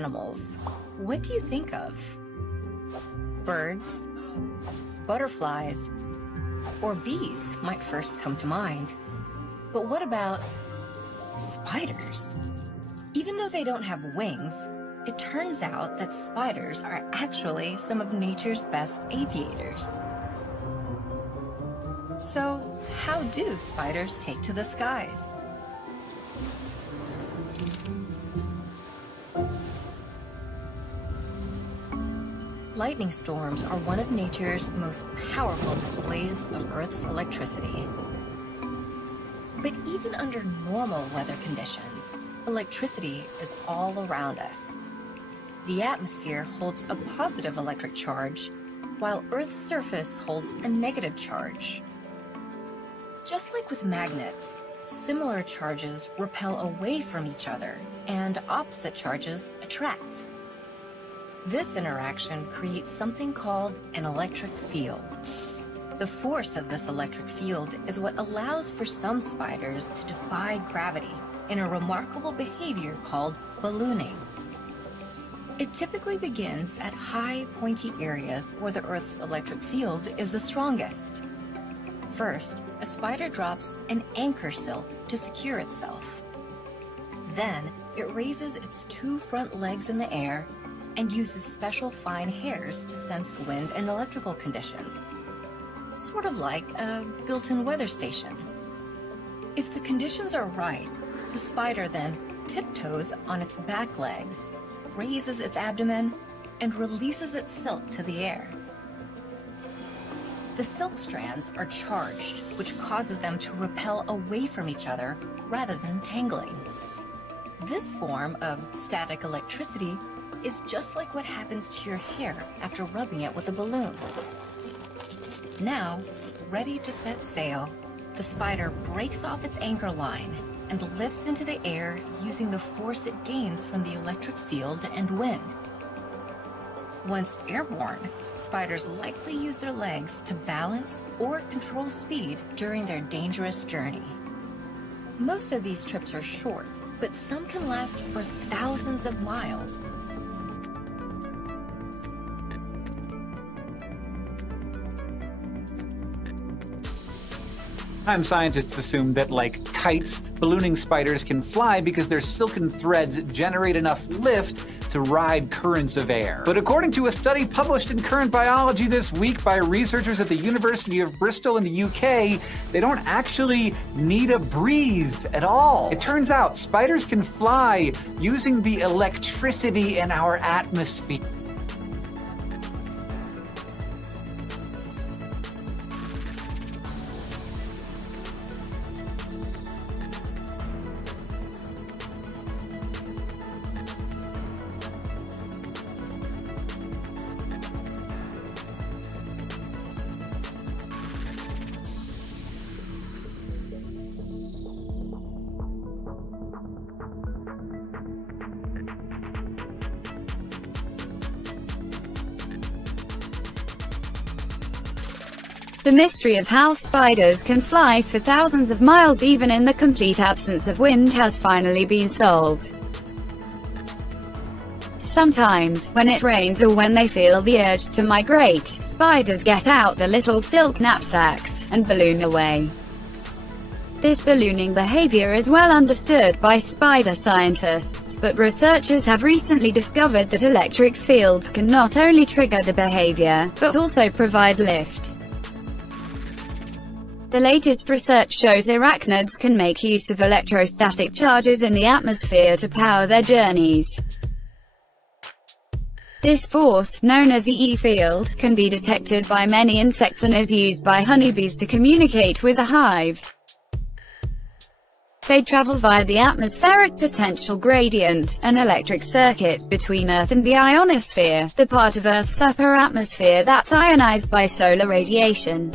animals, what do you think of? Birds, butterflies, or bees might first come to mind. But what about spiders? Even though they don't have wings, it turns out that spiders are actually some of nature's best aviators. So, how do spiders take to the skies? Lightning storms are one of nature's most powerful displays of Earth's electricity. But even under normal weather conditions, electricity is all around us. The atmosphere holds a positive electric charge, while Earth's surface holds a negative charge. Just like with magnets, similar charges repel away from each other, and opposite charges attract. This interaction creates something called an electric field. The force of this electric field is what allows for some spiders to defy gravity in a remarkable behavior called ballooning. It typically begins at high, pointy areas where the Earth's electric field is the strongest. First, a spider drops an anchor silk to secure itself. Then, it raises its two front legs in the air and uses special fine hairs to sense wind and electrical conditions. Sort of like a built-in weather station. If the conditions are right, the spider then tiptoes on its back legs, raises its abdomen, and releases its silk to the air. The silk strands are charged, which causes them to repel away from each other rather than tangling. This form of static electricity is just like what happens to your hair after rubbing it with a balloon. Now, ready to set sail, the spider breaks off its anchor line and lifts into the air using the force it gains from the electric field and wind. Once airborne, spiders likely use their legs to balance or control speed during their dangerous journey. Most of these trips are short, but some can last for thousands of miles. Sometimes scientists assume that, like kites, ballooning spiders can fly because their silken threads generate enough lift to ride currents of air. But according to a study published in Current Biology this week by researchers at the University of Bristol in the UK, they don't actually need a breeze at all. It turns out spiders can fly using the electricity in our atmosphere. The mystery of how spiders can fly for thousands of miles even in the complete absence of wind has finally been solved. Sometimes, when it rains or when they feel the urge to migrate, spiders get out their little silk knapsacks and balloon away. This ballooning behavior is well understood by spider scientists, but researchers have recently discovered that electric fields can not only trigger the behavior, but also provide lift. The latest research shows arachnids can make use of electrostatic charges in the atmosphere to power their journeys. This force, known as the E-field, can be detected by many insects and is used by honeybees to communicate with a hive. They travel via the atmospheric potential gradient, an electric circuit between Earth and the ionosphere, the part of Earth's upper atmosphere that's ionized by solar radiation.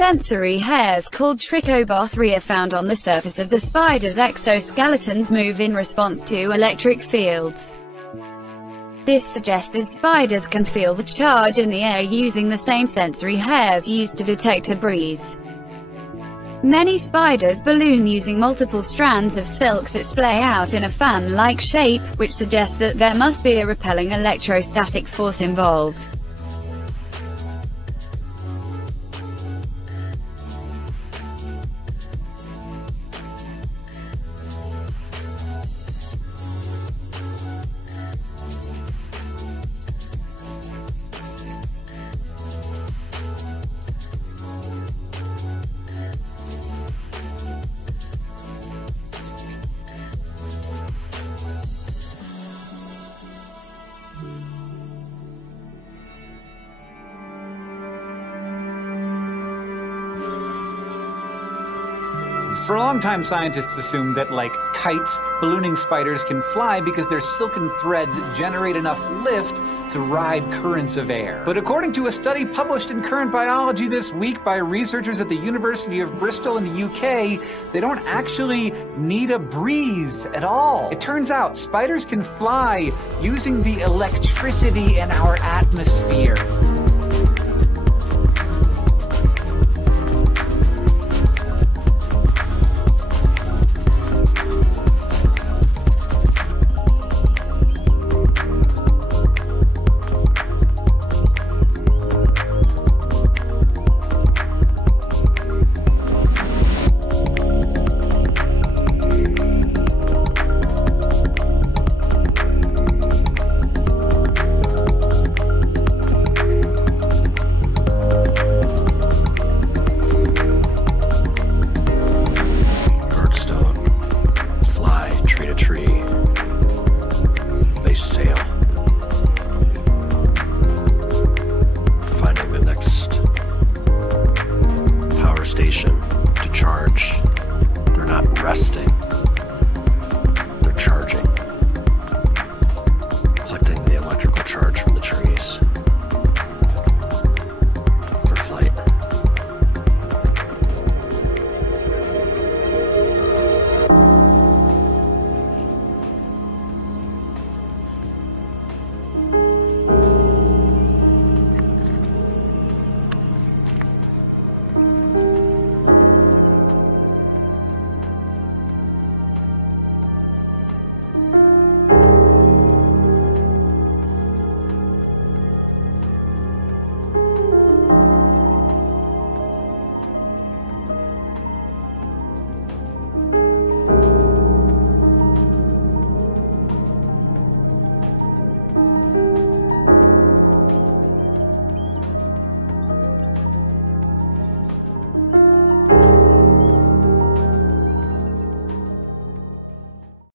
Sensory hairs called trichobothria found on the surface of the spider's exoskeletons move in response to electric fields. This suggested spiders can feel the charge in the air using the same sensory hairs used to detect a breeze. Many spiders balloon using multiple strands of silk that splay out in a fan-like shape, which suggests that there must be a repelling electrostatic force involved. For a long time, scientists assumed that, like kites, ballooning spiders can fly because their silken threads generate enough lift to ride currents of air. But according to a study published in Current Biology this week by researchers at the University of Bristol in the UK, they don't actually need a breeze at all. It turns out spiders can fly using the electricity in our atmosphere.